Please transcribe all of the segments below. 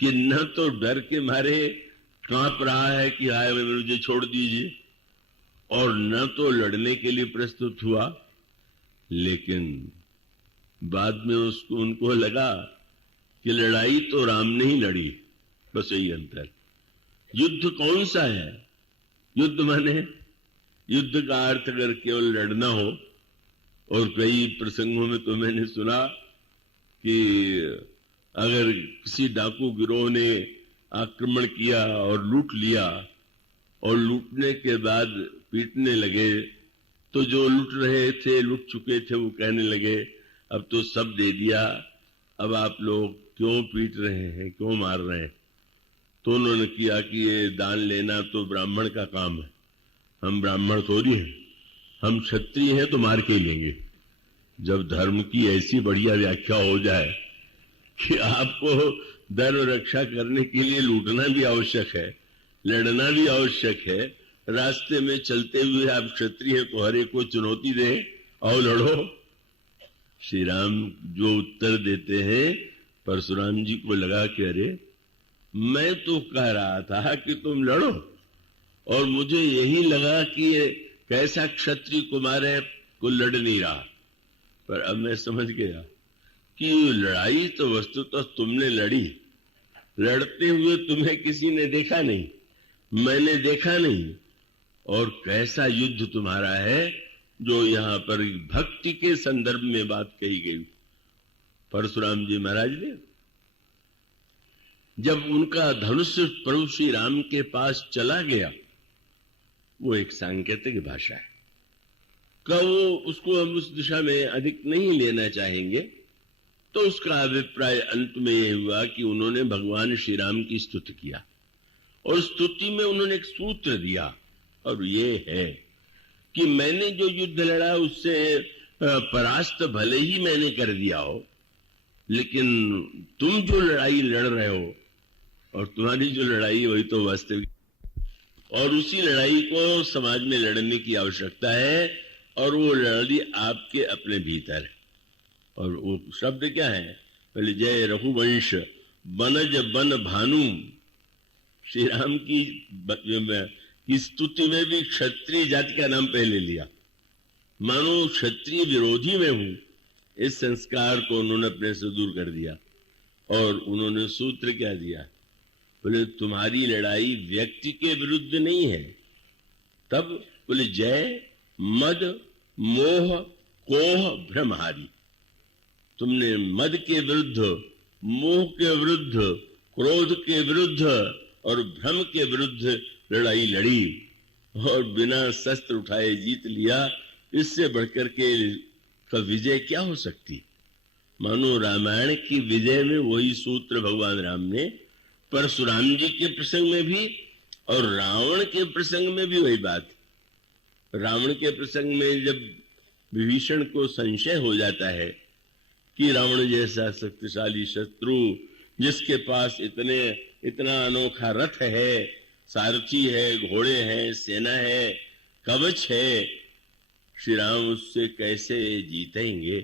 कि न तो डर के मारे कांप रहा है कि हाय मुझे छोड़ दीजिए, और न तो लड़ने के लिए प्रस्तुत हुआ। लेकिन बाद में उनको लगा कि लड़ाई तो राम ने ही लड़ी, बस यही अंतर। युद्ध कौन सा है? युद्ध माने, युद्ध का अर्थ अगर केवल लड़ना हो, और कई प्रसंगों में तो मैंने सुना कि अगर किसी डाकू गिरोह ने आक्रमण किया और लूट लिया, और लूटने के बाद पीटने लगे, तो जो लूट रहे थे, लूट चुके थे, वो कहने लगे अब तो सब दे दिया, अब आप लोग क्यों पीट रहे हैं, क्यों मार रहे हैं? तो उन्होंने किया कि ये दान लेना तो ब्राह्मण का काम है, हम ब्राह्मण थोड़ी हैं, हम क्षत्रिय हैं तो मार के लेंगे। जब धर्म की ऐसी बढ़िया व्याख्या हो जाए कि आपको धर्म रक्षा करने के लिए लूटना भी आवश्यक है, लड़ना भी आवश्यक है, रास्ते में चलते हुए आप क्षत्रिय हैं तो हर एक को चुनौती दें और लड़ो। श्री राम जो उत्तर देते हैं, परशुराम जी को लगा कि अरे मैं तो कह रहा था कि तुम लड़ो, और मुझे यही लगा कि ये कैसा क्षत्रिय कुमार है, को लड़ नहीं रहा। पर अब मैं समझ गया कि लड़ाई तो वस्तुतः तुमने लड़ी, लड़ते हुए तुम्हें किसी ने देखा नहीं, मैंने देखा नहीं। और कैसा युद्ध तुम्हारा है जो यहां पर भक्ति के संदर्भ में बात कही गई। परशुराम जी महाराज ने जब उनका धनुष प्रभु श्री राम के पास चला गया, वो एक सांकेतिक भाषा है, उसको हम उस दिशा में अधिक नहीं लेना चाहेंगे। तो उसका अभिप्राय अंत में यह हुआ कि उन्होंने भगवान श्री राम की स्तुति किया, और स्तुति में उन्होंने एक सूत्र दिया, और ये है कि मैंने जो युद्ध लड़ा उससे परास्त भले ही मैंने कर दिया हो, लेकिन तुम जो लड़ाई लड़ रहे हो, और तुम्हारी जो लड़ाई वही तो वास्तविक, और उसी लड़ाई को समाज में लड़ने की आवश्यकता है, और वो लड़ाई आपके अपने भीतर है। और वो शब्द क्या है? पहले जय रघुवंश बनज बन भानु। श्री राम की स्तुति में भी क्षत्रिय जाति का नाम पहले लिया, मानो क्षत्रिय विरोधी में हूं, इस संस्कार को उन्होंने अपने से दूर कर दिया। और उन्होंने सूत्र क्या दिया? बोले तुम्हारी लड़ाई व्यक्ति के विरुद्ध नहीं है। तब बोले जय मद मोह कोह भ्रमहारी। तुमने मद के विरुद्ध, मोह के विरुद्ध, क्रोध के विरुद्ध और भ्रम के विरुद्ध लड़ाई लड़ी, और बिना शस्त्र उठाए जीत लिया। इससे बढ़कर के विजय क्या हो सकती? मानो रामायण की विजय में वही सूत्र भगवान राम ने परशुराम जी के प्रसंग में भी, और रावण के प्रसंग में भी वही बात। रावण के प्रसंग में जब विभीषण को संशय हो जाता है कि रावण जैसा शक्तिशाली शत्रु, जिसके पास इतना अनोखा रथ है, सारथी है, घोड़े हैं, सेना है, कवच है, श्री राम उससे कैसे जीतेंगे?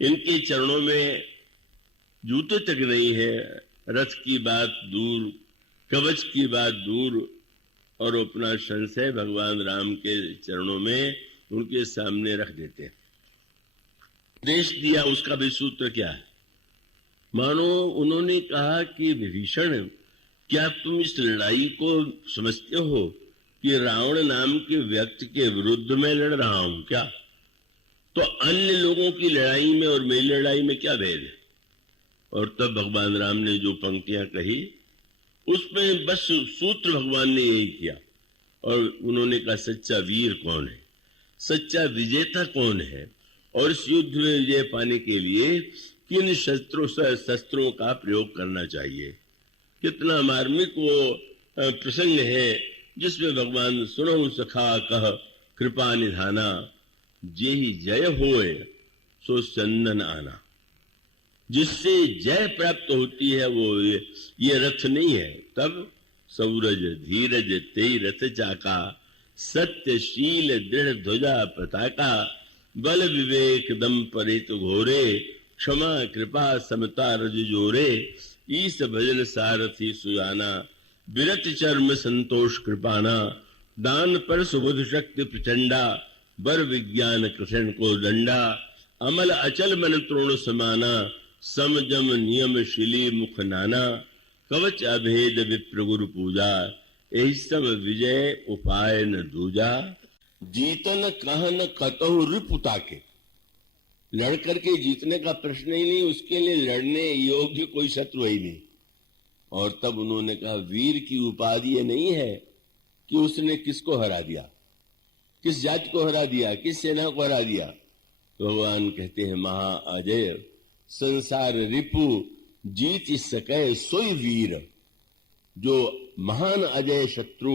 इनके चरणों में जूते तक नहीं है, रथ की बात दूर, कवच की बात दूर, और अपना संशय भगवान राम के चरणों में उनके सामने रख देते हैं। उपदेश दिया, उसका भी सूत्र क्या है? मानो उन्होंने कहा कि विभीषण, क्या तुम इस लड़ाई को समझते हो कि रावण नाम के व्यक्ति के विरुद्ध में लड़ रहा हूं क्या? तो अन्य लोगों की लड़ाई में और मेरी लड़ाई में क्या भेद है? और तब भगवान राम ने जो पंक्तियां कही, उसमें बस सूत्र भगवान ने यही किया। और उन्होंने कहा सच्चा वीर कौन है, सच्चा विजेता कौन है, और इस युद्ध में विजय पाने के लिए किन शस्त्रों का प्रयोग करना चाहिए। कितना मार्मिक वो प्रसंग है, जिसमें भगवान सुनो सखा कह कृपा निधाना, जेहि जय होए सो चंदन आना। जिससे जय प्राप्त होती है वो ये रथ नहीं है। तब सौरज धीरज तेई रथ चाका, सत्यशील दृढ़ ध्वजा पताका, बल विवेक दम परित घोरे, क्षमा कृपा समता रज जोरे, ईस भजन सारथी सुजाना, विरत चर्म संतोष कृपाना, दान पर सुबुध शक्ति प्रचंडा, बर विज्ञान कृष्ण को दंडा, अमल अचल मन तृण समाना, समजम नियम शिली मुख नाना, कवच अभेद विप्र गुरु पूजा, यही सब विजय उपाय न दूजा। जीतन कहन कतहु रिपुता के, लड़ करके जीतने का प्रश्न ही नहीं, उसके लिए लड़ने योग्य कोई शत्रु ही नहीं। और तब उन्होंने कहा वीर की उपाधि ये नहीं है कि उसने किसको हरा दिया, किस जाति को हरा दिया, किस सेना को हरा दिया। तो भगवान कहते हैं महा अजय संसार रिपु जीत सके सोई वीर। जो महान अजय शत्रु,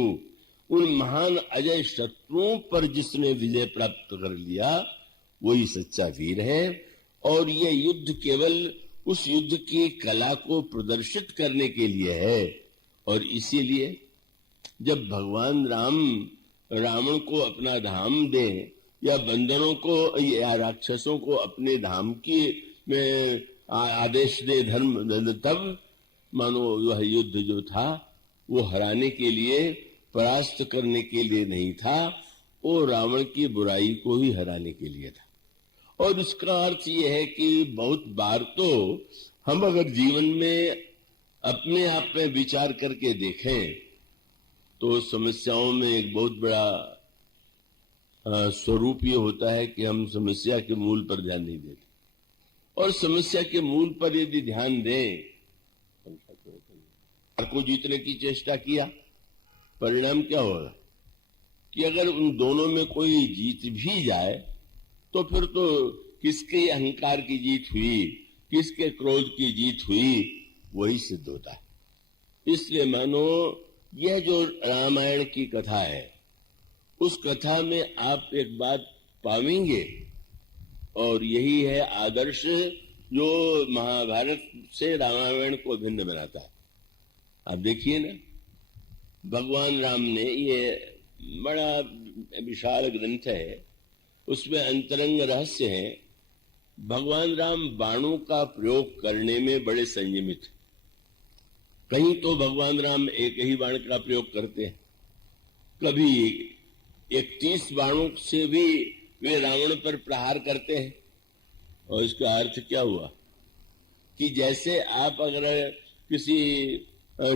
उन महान अजय शत्रुओं पर जिसने विजय प्राप्त कर लिया वही सच्चा वीर है। और ये युद्ध केवल उस युद्ध की कला को प्रदर्शित करने के लिए है। और इसीलिए जब भगवान राम रावण को अपना धाम दें या बंदरों को या राक्षसों को अपने धाम की में आदेश दे धर्म, तब मानो वह युद्ध जो था वो हराने के लिए, परास्त करने के लिए नहीं था, वो रावण की बुराई को ही हराने के लिए था। और इसका अर्थ यह है कि बहुत बार तो हम अगर जीवन में अपने आप में विचार करके देखें तो समस्याओं में एक बहुत बड़ा स्वरूप ये होता है कि हम समस्या के मूल पर ध्यान नहीं देते। और समस्या के मूल पर यदि ध्यान दें, को जीतने की चेष्टा किया, परिणाम क्या होगा कि अगर उन दोनों में कोई जीत भी जाए तो फिर तो किसके अहंकार की जीत हुई, किसके क्रोध की जीत हुई, वही सिद्ध होता है। इसलिए मानो यह जो रामायण की कथा है, उस कथा में आप एक बात पाएंगे और यही है आदर्श जो महाभारत से रामायण को भिन्न बनाता है। आप देखिए ना, भगवान राम ने, ये बड़ा विशाल ग्रंथ है, उसमें अंतरंग रहस्य है। भगवान राम बाणों का प्रयोग करने में बड़े संयमित। कहीं तो भगवान राम एक ही बाण का प्रयोग करते हैं, कभी 31 बाणों से भी वे रावण पर प्रहार करते हैं। और इसका अर्थ क्या हुआ कि जैसे आप अगर किसी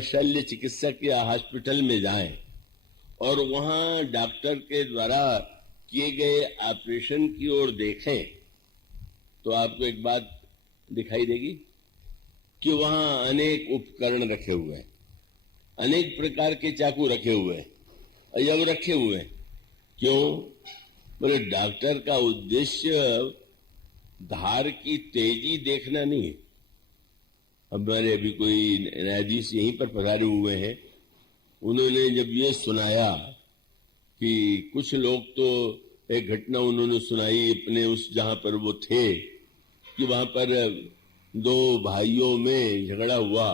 शल्य चिकित्सक या हॉस्पिटल में जाएं और वहां डॉक्टर के द्वारा किए गए ऑपरेशन की ओर देखें तो आपको एक बात दिखाई देगी कि वहां अनेक उपकरण रखे हुए हैं, अनेक प्रकार के चाकू रखे हुए हैं, अयव रखे हुए हैं। क्यों? बोले डॉक्टर का उद्देश्य धार की तेजी देखना नहीं है। हमारे अभी कोई न्यायाधीश यहीं पर पधारे हुए हैं, उन्होंने जब ये सुनाया कि कुछ लोग तो एक घटना उन्होंने सुनाई अपने उस जहां पर वो थे कि वहां पर दो भाइयों में झगड़ा हुआ,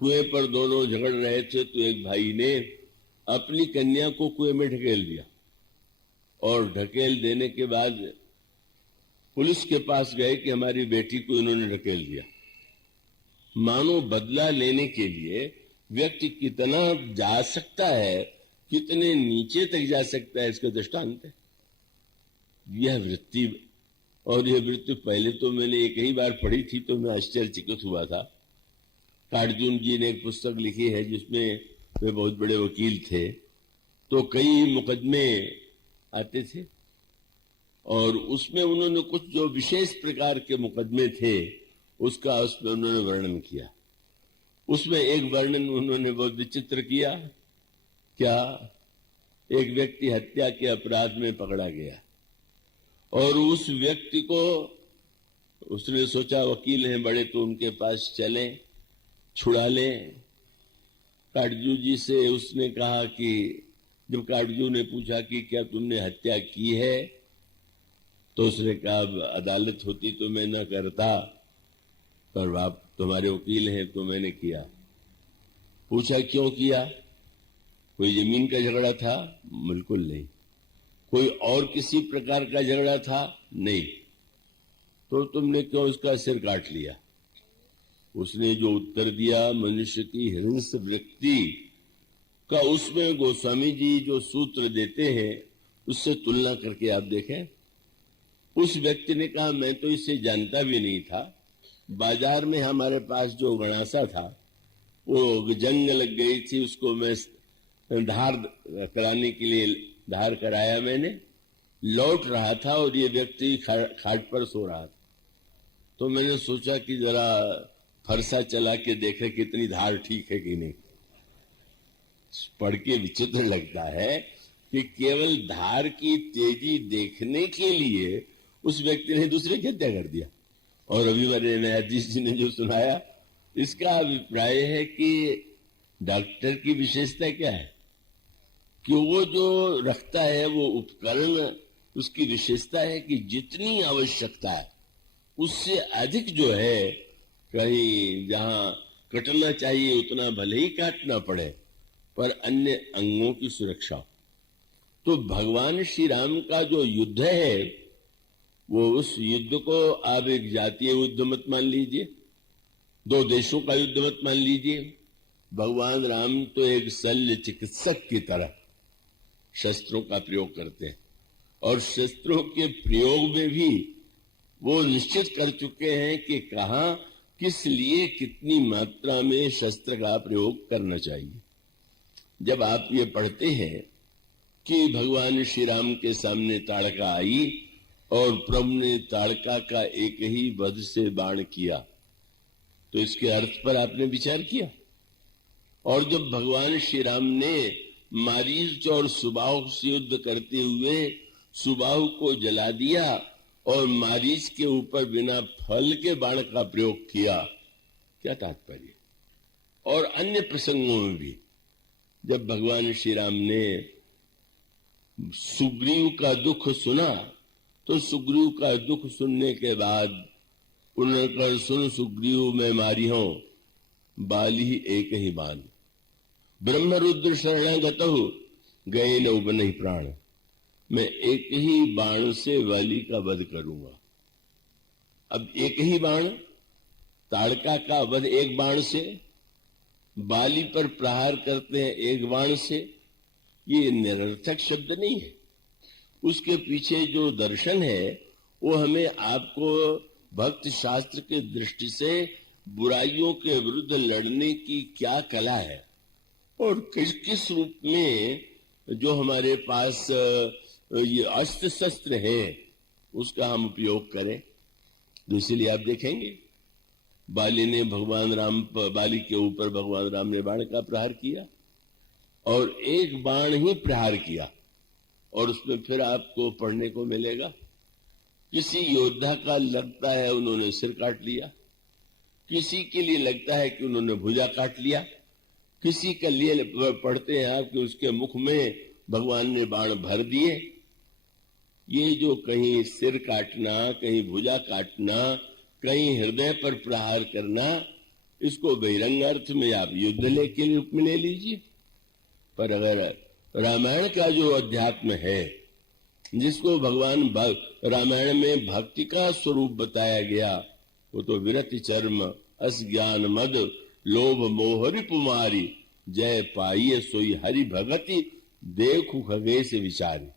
कुएं पर दोनों झगड़ रहे थे तो एक भाई ने अपनी कन्या को कुएं में ढकेल दिया और ढकेल देने के बाद पुलिस के पास गए कि हमारी बेटी को इन्होंने ढकेल दिया। मानो बदला लेने के लिए व्यक्ति कितना जा सकता है, कितने नीचे तक जा सकता है, इसका दृष्टांत है यह वृत्ति। और यह वृत्ति पहले तो मैंने एक ही बार पढ़ी थी तो मैं आश्चर्यचकित हुआ था। कार्जुन जी ने एक पुस्तक लिखी है जिसमें वे बहुत बड़े वकील थे, तो कई मुकदमे आते थे और उसमें उन्होंने कुछ जो विशेष प्रकार के मुकदमे थे उसका उसमें उन्होंने वर्णन किया। उसमें एक वर्णन उन्होंने बहुत विचित्र किया। क्या? एक व्यक्ति हत्या के अपराध में पकड़ा गया और उस व्यक्ति को उसने सोचा वकील हैं बड़े तो उनके पास चले छुड़ा लें। काटजू जी से उसने कहा कि जब काटजू ने पूछा कि क्या तुमने हत्या की है तो उसने कहा अदालत होती तो मैं न करता, पर आप तुम्हारे वकील हैं तो मैंने किया। पूछा क्यों किया? कोई जमीन का झगड़ा था? बिल्कुल नहीं। कोई और किसी प्रकार का झगड़ा था? नहीं। तो तुमने क्यों उसका सिर काट लिया? उसने जो उत्तर दिया मनुष्य की हिंस वृत्ति का, उसमें गोस्वामी जी जो सूत्र देते हैं उससे तुलना करके आप देखें। उस व्यक्ति ने कहा मैं तो इसे जानता भी नहीं था, बाजार में हमारे पास जो गणासा था वो जंग लग गई थी, उसको मैं धार कराने के लिए धार कराया, मैंने लौट रहा था और ये व्यक्ति खाट पर सो रहा था। तो मैंने सोचा कि जरा फरसा चला के देखे कितनी धार ठीक है कि नहीं। पढ़ के विचित्र लगता है कि केवल धार की तेजी देखने के लिए उस व्यक्ति ने दूसरे की हत्या कर दिया। और अभी मेरे न्यायाधीश जी ने जो सुनाया, इसका अभिप्राय है कि डॉक्टर की विशेषता क्या है कि वो जो रखता है वो उपकरण, उसकी विशेषता है कि जितनी आवश्यकता है उससे अधिक जो है, कहीं जहां कटना चाहिए उतना भले ही काटना पड़े पर अन्य अंगों की सुरक्षा। तो भगवान श्री राम का जो युद्ध है वो, उस युद्ध को आप एक जातीय युद्ध मत मान लीजिए, दो देशों का युद्ध मत मान लीजिए। भगवान राम तो एक शल्य चिकित्सक की तरह शस्त्रों का प्रयोग करते हैं और शस्त्रों के प्रयोग में भी वो निश्चित कर चुके हैं कि कहां किस लिए कितनी मात्रा में शस्त्र का प्रयोग करना चाहिए। जब आप ये पढ़ते हैं कि भगवान श्री राम के सामने ताड़का आई और प्रभु ने ताड़का का एक ही वध से बाण किया, तो इसके अर्थ पर आपने विचार किया। और जब भगवान श्री राम ने मारीच और सुबाहु से युद्ध करते हुए सुबाहु को जला दिया और मारीच के ऊपर बिना फल के बाण का प्रयोग किया, क्या तात्पर्य। और अन्य प्रसंगों में भी जब भगवान श्री राम ने सुग्रीव का दुख सुना तो सुग्रीव का दुख सुनने के बाद उन्होंने कहा सुन सुग्रीव मैं मारी हूं बाली एक ही बाण, ब्रह्म रुद्र शरणागतहु गए न उबन प्राण, मैं एक ही बाण से वाली का वध करूंगा। अब एक ही बाण, ताड़का का वध एक बाण से, बाली पर प्रहार करते हैं एक बाण से, ये निरर्थक शब्द नहीं है। उसके पीछे जो दर्शन है वो हमें आपको भक्त शास्त्र के दृष्टि से बुराइयों के विरुद्ध लड़ने की क्या कला है और किस किस रूप में जो हमारे पास ये अस्त्र शस्त्र है उसका हम उपयोग करें। इसलिए आप देखेंगे बाली ने बाली के ऊपर भगवान राम ने बाण का प्रहार किया और एक बाण ही प्रहार किया। और उसमें फिर आपको पढ़ने को मिलेगा किसी योद्धा का लगता है उन्होंने सिर काट लिया, किसी के लिए लगता है कि उन्होंने भुजा काट लिया, किसी के लिए पढ़ते हैं आप कि उसके मुख में भगवान ने बाण भर दिए। ये जो कहीं सिर काटना, कहीं भुजा काटना, कहीं हृदय पर प्रहार करना, इसको बहिरंग अर्थ में आप युद्ध के रूप में ले लीजिए। पर अगर रामायण का जो अध्यात्म है जिसको भगवान रामायण में भक्ति का स्वरूप बताया गया, वो तो विरति चर्म अस ज्ञान मद लोभ मोह रिपुमारी जय पाइये सोई हरि भगति देखु खगेश विचारी।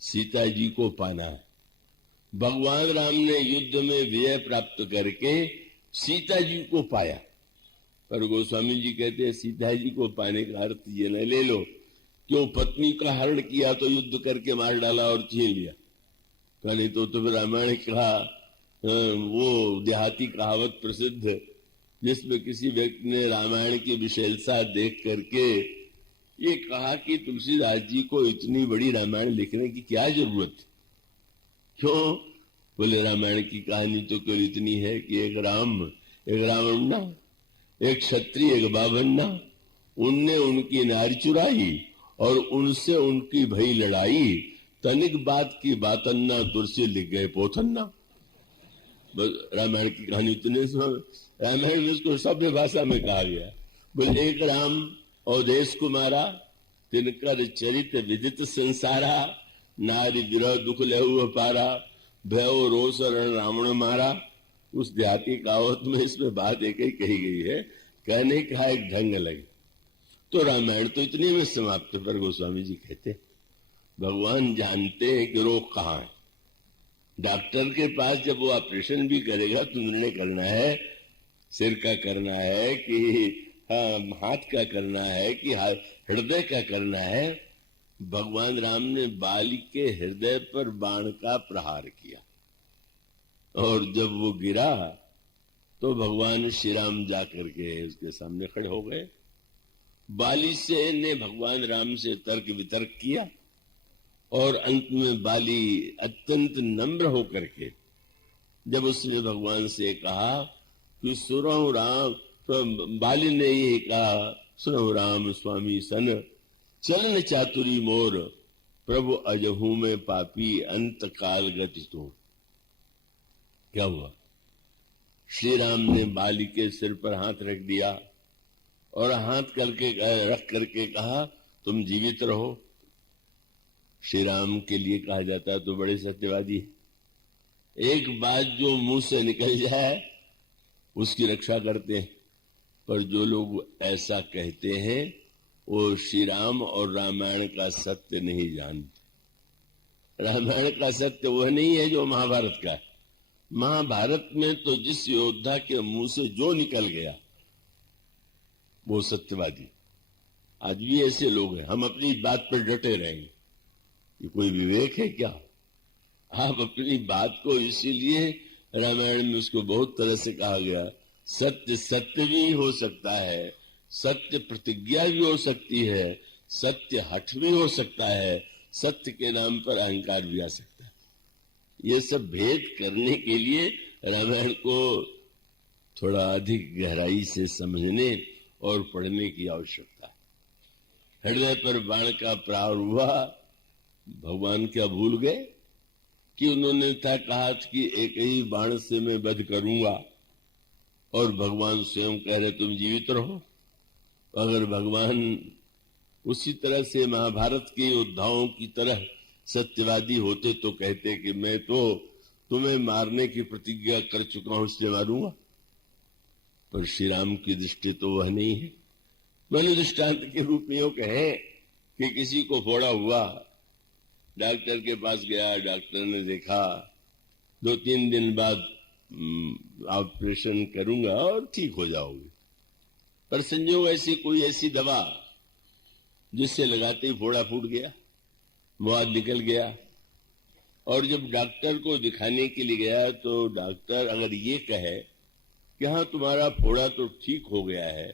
सीता जी को पाना है। भगवान राम ने युद्ध में विजय प्राप्त करके सीता जी को पाया, पर गोस्वामी जी कहते हैं सीता जी को पाने का अर्थ ये न ले लो क्यों पत्नी का हरण किया तो युद्ध करके मार डाला और छीन लिया। नहीं तो फिर रामायण का वो देहाती कहावत प्रसिद्ध जिसमें किसी व्यक्ति ने रामायण की विशेषता देख करके ये कहा कि तुलसीदास जी को इतनी बड़ी रामायण लिखने की क्या जरूरत, क्यों? बोले रामायण की कहानी तो केवल इतनी है कि एक राम एक रावणना, एक क्षत्रिय एक बाभन्ना, उनने उनकी नारी चुराई और उनसे उनकी भई लड़ाई, तनिक बात की बातन्ना तुलसी लिख गए पोथन्ना। रामायण की कहानी इतने रामायण में उसको सभ्य भाषा में कहा गया। बोले एक राम और देश कुमारा तिनकर चरित विदित संसारा, नारी विरह दुख लहु पारा, भय रोष रण रावण मारा, उस देहाती कहावत में इसमें बात एक ही कही गई है, कहने का एक ढंग लगे। तो रामायण तो इतने में समाप्त, पर गोस्वामी जी कहते भगवान जानते हैं कि रोग कहाँ है। डॉक्टर के पास जब वो ऑपरेशन भी करेगा तो निर्णय करना है सिर का करना है कि हाथ का करना है कि हृदय का करना है। भगवान राम ने बाली के हृदय पर बाण का प्रहार किया और जब वो गिरा तो भगवान श्री राम जाकर के उसके सामने खड़े हो गए। बाली से ने भगवान राम से तर्क वितर्क किया और अंत में बाली अत्यंत नम्र होकर के जब उसने भगवान से कहा कि सुनो राम, तो बाली ने ये कहा, सुनो राम स्वामी सन चलन चातुरी मोर, प्रभु अजहू में पापी अंत काल गति तो। क्या हुआ? श्री राम ने बाली के सिर पर हाथ रख दिया और हाथ करके रख करके कहा तुम जीवित रहो। श्री राम के लिए कहा जाता है तो बड़े सत्यवादी है। एक बात जो मुंह से निकल जाए उसकी रक्षा करते हैं, पर जो लोग ऐसा कहते हैं वो श्री राम और रामायण का सत्य नहीं जानते। रामायण का सत्य वह नहीं है जो महाभारत का है। महाभारत में तो जिस योद्धा के मुंह से जो निकल गया वो सत्यवादी। आज भी ऐसे लोग हैं, हम अपनी बात पर डटे रहेंगे। ये कोई विवेक है क्या? आप अपनी बात को, इसीलिए रामायण में उसको बहुत तरह से कहा गया, सत्य सत्य भी हो सकता है, सत्य प्रतिज्ञा भी हो सकती है, सत्य हठ भी हो सकता है, सत्य के नाम पर अहंकार भी आ सकता है। ये सब भेद करने के लिए रामायण को थोड़ा अधिक गहराई से समझने और पढ़ने की आवश्यकता है। हृदय पर बाण का प्रहार हुआ, भगवान क्या भूल गए कि उन्होंने था कहा कि एक ही बाण से मैं वध करूंगा, और भगवान स्वयं कह रहे तुम जीवित रहो। अगर भगवान उसी तरह से महाभारत के योद्धाओं की तरह सत्यवादी होते तो कहते कि मैं तो तुम्हें मारने की प्रतिज्ञा कर चुका हूं इसलिए मारूंगा। पर श्री राम की दृष्टि तो वह नहीं है। मैंने दृष्टांत के रूप में यो कहे कि किसी को फोड़ा हुआ, डॉक्टर के पास गया, डॉक्टर ने देखा 2-3 दिन बाद ऑपरेशन करूंगा और ठीक हो जाओगे। पर संजोग ऐसी कोई ऐसी दवा जिससे लगाते ही फोड़ा फूट गया, मुआद निकल गया। और जब डॉक्टर को दिखाने के लिए गया तो डॉक्टर अगर ये कहे कि हाँ तुम्हारा फोड़ा तो ठीक हो गया है,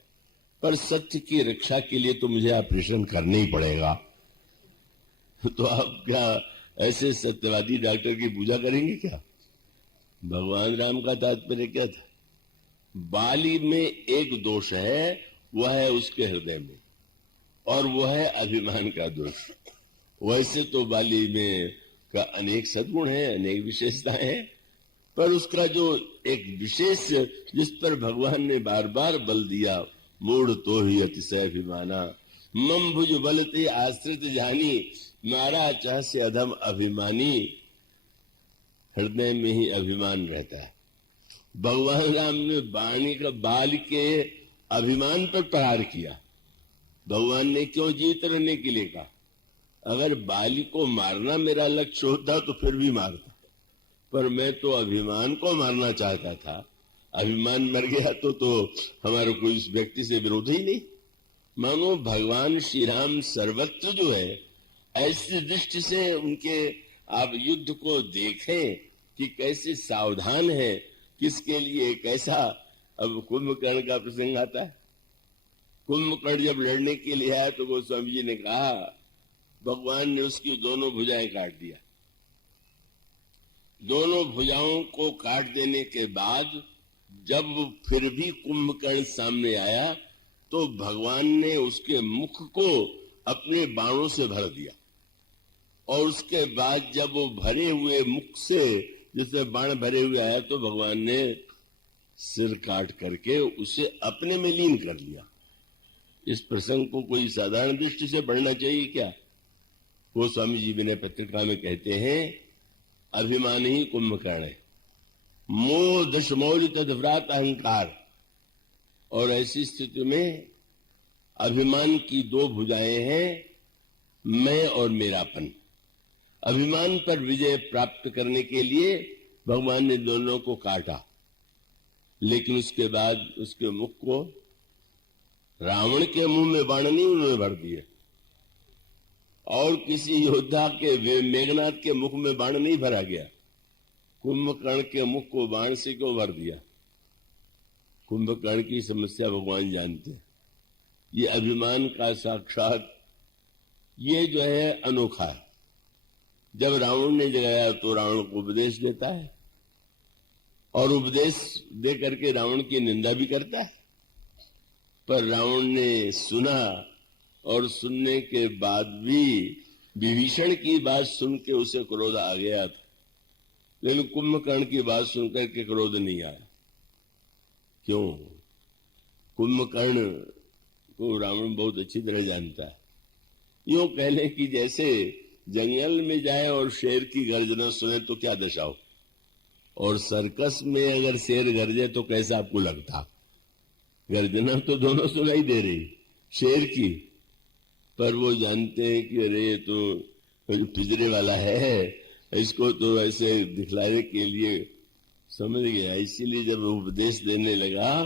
पर सत्य की रक्षा के लिए तो मुझे ऑपरेशन करना ही पड़ेगा, तो आप क्या ऐसे सत्यवादी डॉक्टर की पूजा करेंगे क्या? भगवान राम का तात्पर्य क्या था? बाली में एक दोष है, वह है उसके हृदय में, और वह है अभिमान का दोष। वैसे तो बाली में का अनेक सद्गुण है, अनेक विशेषताएं हैं, पर उसका जो एक विशेष जिस पर भगवान ने बार बार बल दिया, मूढ़ तो ही अतिशय अभिमाना, मम भुज बलते आश्रित जानी, मारा चाह से अधम अभिमानी। हृदय में ही अभिमान रहता है। भगवान राम ने वाणी का बाल के अभिमान पर प्रहार किया। भगवान ने क्यों जीवित रहने के लिए कहा? अगर बाली को मारना मेरा लक्ष्य होता तो फिर भी मारता, पर मैं तो अभिमान को मारना चाहता था। अभिमान मर गया तो हमारा कोई इस व्यक्ति से विरोध ही नहीं। मानो भगवान श्री राम सर्वत्र जो है, ऐसी दृष्टि से उनके आप युद्ध को देखें कि कैसे सावधान है, किसके लिए कैसा। अब कुंभकर्ण का प्रसंग आता है। कुंभकर्ण जब लड़ने के लिए आया तो गोस्वामी जी ने कहा भगवान ने उसकी दोनों भुजाएं काट दिया। दोनों भुजाओं को काट देने के बाद जब फिर भी कुंभकर्ण सामने आया तो भगवान ने उसके मुख को अपने बाणों से भर दिया, और उसके बाद जब वो भरे हुए मुख से जिसमें बाण भरे हुए आया तो भगवान ने सिर काट करके उसे अपने में लीन कर लिया। इस प्रसंग को कोई साधारण दृष्टि से पढ़ना चाहिए क्या? वो स्वामी जी विनय पत्रिका में कहते हैं अभिमान ही कुंभकर्ण है। मोह दशमौलि तद्व्रात अहंकार। और ऐसी स्थिति में अभिमान की दो भुजाएं हैं, मैं और मेरापन। अभिमान पर विजय प्राप्त करने के लिए भगवान ने दोनों को काटा, लेकिन उसके बाद उसके मुख को रावण के मुंह में बाण नहीं उन्होंने भर दिए, और किसी योद्धा के मेघनाथ के मुख में बाण नहीं भरा गया। कुंभकर्ण के मुख को बाण से क्यों भर दिया? कुंभकर्ण की समस्या भगवान जानते हैं। ये अभिमान का साक्षात ये जो है अनोखा है। जब रावण ने जगाया तो रावण को उपदेश देता है, और उपदेश दे करके रावण की निंदा भी करता है। पर रावण ने सुना, और सुनने के बाद भी विभीषण की बात सुन के उसे क्रोध आ गया था, लेकिन कुंभकर्ण की बात सुनकर के क्रोध नहीं आया। क्यों? कुंभकर्ण को रावण बहुत अच्छी तरह जानता है। यूं कह लें कि जैसे जंगल में जाए और शेर की गर्जना सुने तो क्या दशा हो, और सर्कस में अगर शेर गरजे तो कैसा आपको लगता? गर्जना तो दोनों सुनाई दे रही, शेर की, पर वो जानते हैं कि अरे ये तो पिंजरे वाला है, इसको तो ऐसे दिखलाने के लिए समझ गया। इसीलिए जब उपदेश देने लगा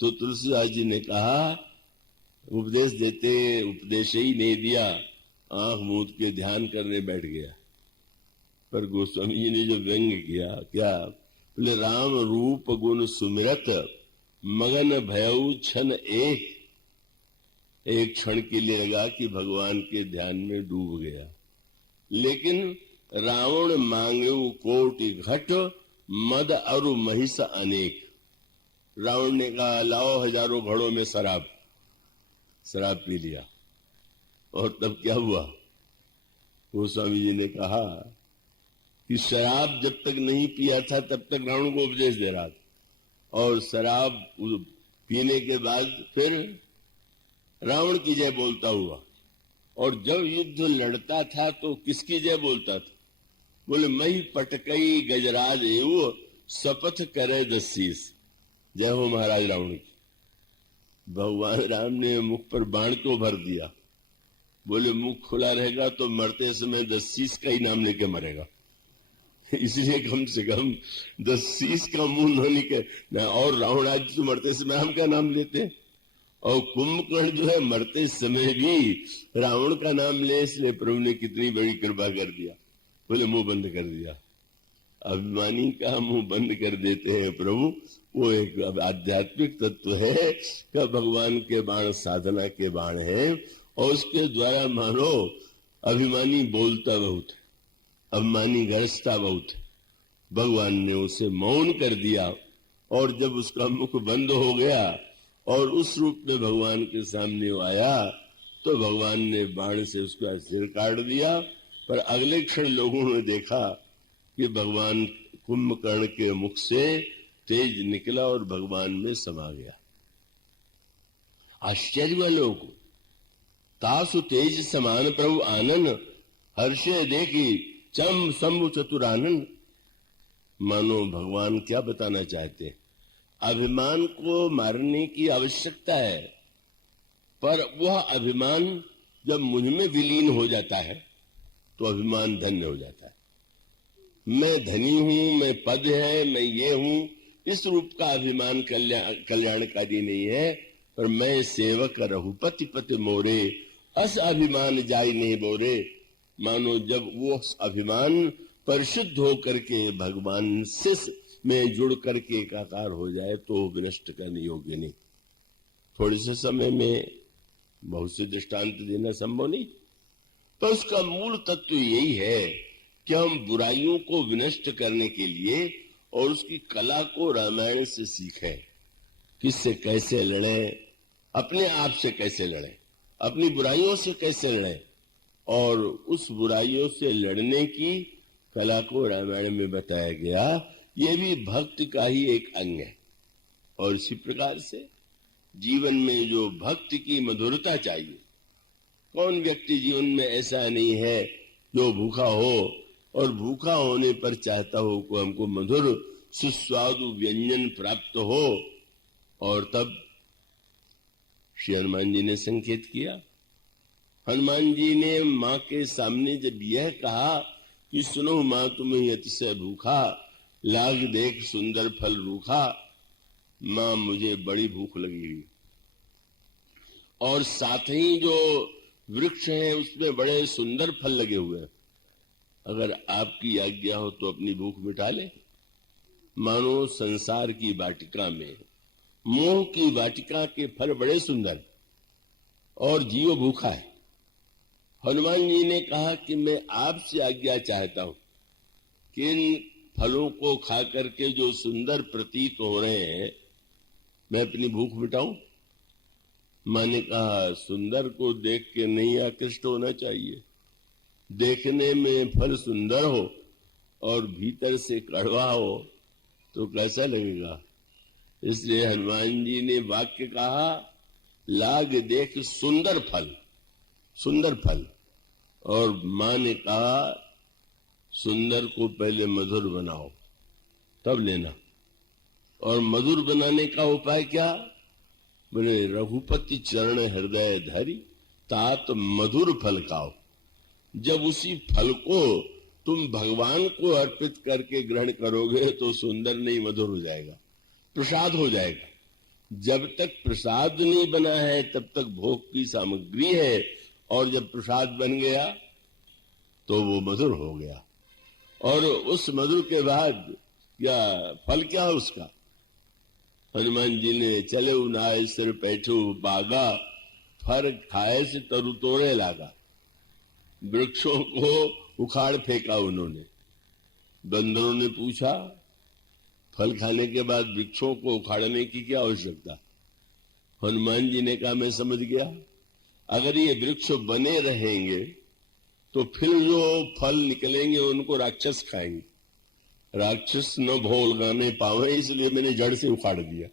तो तुलसीदास जी ने कहा, उपदेश देते उपदेश ही नहीं दिया, आंख मूंद के ध्यान करने बैठ गया। पर गोस्वामी जी ने जो व्यंग किया, क्या बोले, राम रूप गुण सुमिरत मगन भयउ क्षण एक क्षण के लिए लगा कि भगवान के ध्यान में डूब गया। लेकिन रावण मांगे कोटि घट मद अरु महिष अनेक। रावण ने कहा, लाओ हजारों घड़ों में शराब पी लिया। और तब क्या हुआ? गोस्वामी जी ने कहा कि शराब जब तक नहीं पिया था तब तक रावण को उपदेश दे रहा था, और शराब पीने के बाद फिर रावण की जय बोलता हुआ। और जब युद्ध लड़ता था तो किसकी जय बोलता था? बोले, मई पटकई गजराज एवं शपथ करे दसीस। जय हो महाराज रावण की। भगवान राम ने मुख पर बाण क्यों भर दिया? बोले, मुख खुला रहेगा तो मरते समय 10 शीश का ही नाम लेके मरेगा, इसलिए कम से कम 10 शीश का मुंह न निकले। और रावण आज तो मरते समय हम क्या नाम लेते, और कुंभकर्ण जो है मरते समय भी रावण का नाम ले, इसलिए प्रभु ने कितनी बड़ी कृपा कर दिया। बोले, मुंह बंद कर दिया। अभिमानी का मुंह बंद कर देते हैं प्रभु। वो एक आध्यात्मिक तत्व है कि भगवान के बाण साधना के बाण हैं, और उसके द्वारा मानो अभिमानी बोलता बहुत है, अभिमानी गरजता बहुत है। भगवान ने उसे मौन कर दिया, और जब उसका मुख बंद हो गया और उस रूप में भगवान के सामने आया तो भगवान ने बाण से उसका सिर काट दिया। पर अगले क्षण लोगों ने देखा कि भगवान कुंभकर्ण के मुख से तेज निकला और भगवान में समा गया। आश्चर्य हुआ लोगों को। तासु तेज समान प्रभु आनन हर्षे देखी चम शंभु चतुरानन। मानो भगवान क्या बताना चाहते हैं? अभिमान को मारने की आवश्यकता है, पर वह अभिमान जब मुझ में विलीन हो जाता है तो अभिमान धन्य हो जाता है। मैं धनी हूं, मैं पद है, मैं ये हूं, इस रूप का अभिमान कल्याणकारी नहीं है। पर मैं सेवक रहूं पति पति मोरे, अस अभिमान जाय नहीं बोरे। मानो जब वो अभिमान परिशुद्ध होकर के भगवान से में जुड़ करके एकाकार हो जाए तो विनष्ट करने योग्य नहीं। थोड़े से समय में बहुत से दृष्टांत देना संभव नहीं, तो उसका मूल तत्व यही है कि हम बुराइयों को विनष्ट करने के लिए और उसकी कला को रामायण से सीखें। किससे कैसे लड़ें, अपने आप से कैसे लड़ें, अपनी बुराइयों से कैसे लड़ें, और उस बुराइयों से लड़ने की कला को रामायण में बताया गया। ये भी भक्ति का ही एक अंग है। और इसी प्रकार से जीवन में जो भक्ति की मधुरता चाहिए, कौन व्यक्ति जीवन में ऐसा नहीं है जो भूखा हो और भूखा होने पर चाहता हो को हमको मधुर सुस्वादु व्यंजन प्राप्त हो। और तब श्री हनुमान जी ने संकेत किया। हनुमान जी ने मां के सामने जब यह कहा कि सुनो मां, तुम्हें अतिशय भूखा, लाग देख सुंदर फल रूखा, मां मुझे बड़ी भूख लगी, और साथ ही जो वृक्ष है उसमें बड़े सुंदर फल लगे हुए हैं, अगर आपकी आज्ञा हो तो अपनी भूख मिटा ले। मानो संसार की वाटिका में, मोह की वाटिका के फल बड़े सुंदर और जीव भूखा है। हनुमान जी ने कहा कि मैं आपसे आज्ञा चाहता हूं कि इन फलों को खा करके जो सुंदर प्रतीत हो रहे हैं, मैं अपनी भूख मिटाऊं। मां ने कहा, सुंदर को देख के नहीं आकृष्ट होना चाहिए। देखने में फल सुंदर हो और भीतर से कड़वा हो तो कैसा लगेगा। इसलिए हनुमान जी ने वाक्य कहा, लाग देख सुंदर फल, सुंदर फल। और मां ने कहा, सुंदर को पहले मधुर बनाओ तब लेना। और मधुर बनाने का उपाय क्या? बोले, रघुपति चरण हृदय धरी, तात मधुर फल खाओ। जब उसी फल को तुम भगवान को अर्पित करके ग्रहण करोगे तो सुंदर नहीं, मधुर हो जाएगा, प्रसाद हो जाएगा। जब तक प्रसाद नहीं बना है तब तक भोग की सामग्री है, और जब प्रसाद बन गया तो वो मधुर हो गया। और उस मधुर के बाद क्या फल क्या है उसका? हनुमान जी ने चले उनाए सिर बैठो बागा, फर खाए से तरु तोड़े लागा। वृक्षों को उखाड़ फेंका उन्होंने। बंदरों ने पूछा, फल खाने के बाद वृक्षों को उखाड़ने की क्या आवश्यकता? हनुमान जी ने कहा, मैं समझ गया, अगर ये वृक्ष बने रहेंगे तो फिर जो फल निकलेंगे उनको राक्षस खाएंगे। राक्षस न भोग लगाने पावे, इसलिए मैंने जड़ से उखाड़ दिया।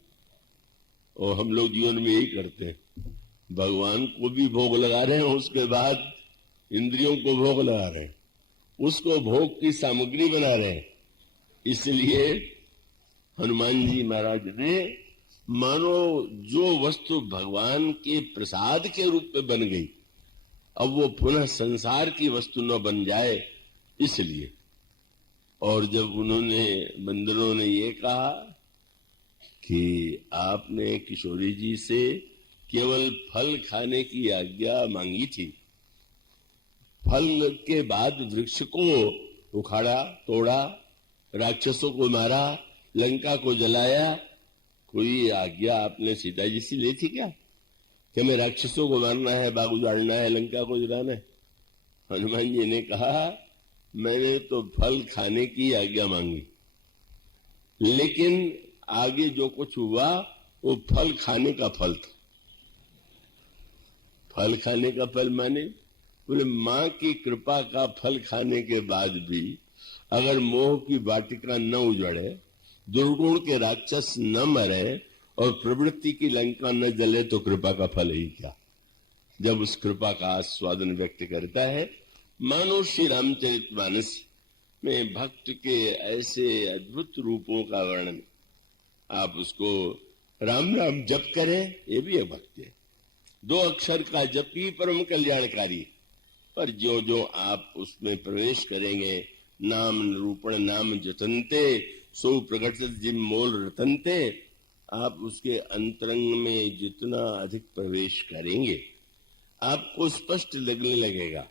और हम लोग जीवन में यही करते हैं, भगवान को भी भोग लगा रहे हैं, उसके बाद इंद्रियों को भोग लगा रहे हैं, उसको भोग की सामग्री बना रहे हैं। इसलिए हनुमान जी महाराज ने मानो जो वस्तु भगवान के प्रसाद के रूप में बन गई, अब वो पुनः संसार की वस्तु न बन जाए, इसलिए। और जब उन्होंने, बंदरों ने ये कहा कि आपने किशोरी जी से केवल फल खाने की आज्ञा मांगी थी, फल के बाद वृक्ष को उखाड़ा, तोड़ा, राक्षसों को मारा, लंका को जलाया, कोई आज्ञा आपने सीता जी से ली थी क्या कि हमें राक्षसों को मारना है, बाग उजाड़ना है, लंका को जलाना है? हनुमान जी ने कहा, मैंने तो फल खाने की आज्ञा मांगी, लेकिन आगे जो कुछ हुआ वो फल खाने का फल था। फल खाने का फल माने, बोले मां की कृपा का फल खाने के बाद भी अगर मोह की वाटिका न उजड़े, दुर्गुण के राक्षस न मरे और प्रवृत्ति की लंका न जले तो कृपा का फल ही क्या। जब उस कृपा का आस्वादन व्यक्त करता है, मानो श्री रामचरितमानस में भक्त के ऐसे अद्भुत रूपों का वर्णन, आप उसको राम राम जप करें, ये भी एक भक्ति है। 2 अक्षर का जप ही परम कल्याणकारी। पर जो जो आप उसमें प्रवेश करेंगे, नाम निरूपण नाम जतनते, सो प्रकट जिम मोल रतनते, आप उसके अंतरंग में जितना अधिक प्रवेश करेंगे, आपको स्पष्ट लगने लगेगा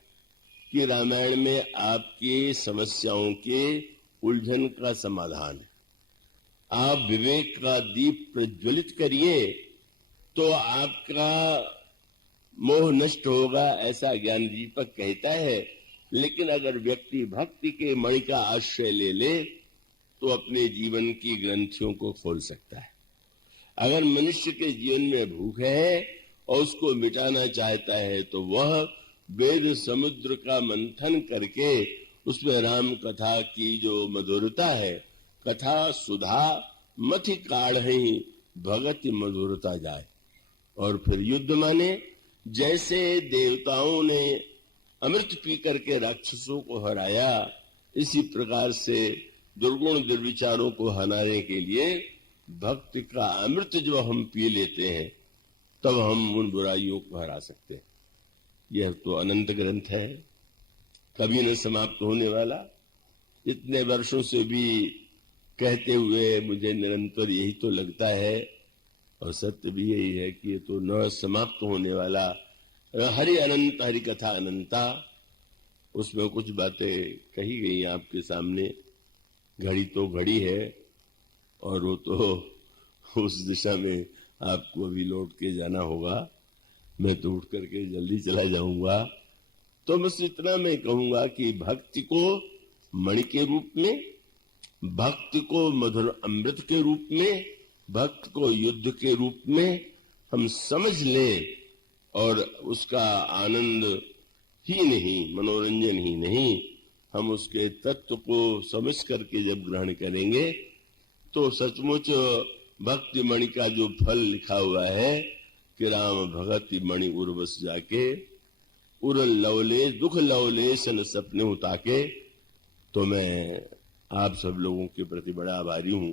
कि रामायण में आपकी समस्याओं के उलझन का समाधान है। आप विवेक का दीप प्रज्वलित करिए तो आपका मोह नष्ट होगा, ऐसा ज्ञान दीपक कहता है। लेकिन अगर व्यक्ति भक्ति के मणि का आश्रय ले ले तो अपने जीवन की ग्रंथियों को खोल सकता है। अगर मनुष्य के जीवन में भूख है और उसको मिटाना चाहता है तो वह वेद समुद्र का मंथन करके उसमें राम कथा की जो मधुरता है, कथा सुधा मथि काढ़हि भगति मधुरता जाए। और फिर युद्ध माने, जैसे देवताओं ने अमृत पी करके राक्षसों को हराया, इसी प्रकार से दुर्गुण दुर्विचारों को हराने के लिए भक्ति का अमृत जो हम पी लेते हैं, तब हम उन बुराइयों को हरा सकते हैं। यह तो अनंत ग्रंथ है, कभी न समाप्त होने वाला। इतने वर्षों से भी कहते हुए मुझे निरंतर यही तो लगता है, और सत्य भी यही है कि ये तो न समाप्त होने वाला हरि अनंत, हरि कथा अनंता। उसमें कुछ बातें कही गई आपके सामने। घड़ी तो घड़ी है, और वो तो उस दिशा में आपको अभी लौट के जाना होगा। मैं तो उठ करके जल्दी चला जाऊंगा। तो बस इतना मैं कहूंगा कि भक्ति को मणि के रूप में, भक्ति को मधुर अमृत के रूप में, भक्त को युद्ध के रूप में हम समझ लें, और उसका आनंद ही नहीं, मनोरंजन ही नहीं, हम उसके तत्व को समझ करके जब ग्रहण करेंगे, तो सचमुच भक्ति मणि का जो फल लिखा हुआ है कि राम भगति मणि उर्वस जाके, उर लवले दुख लवले सन सपने उताके। तो मैं आप सब लोगों के प्रति बड़ा आभारी हूं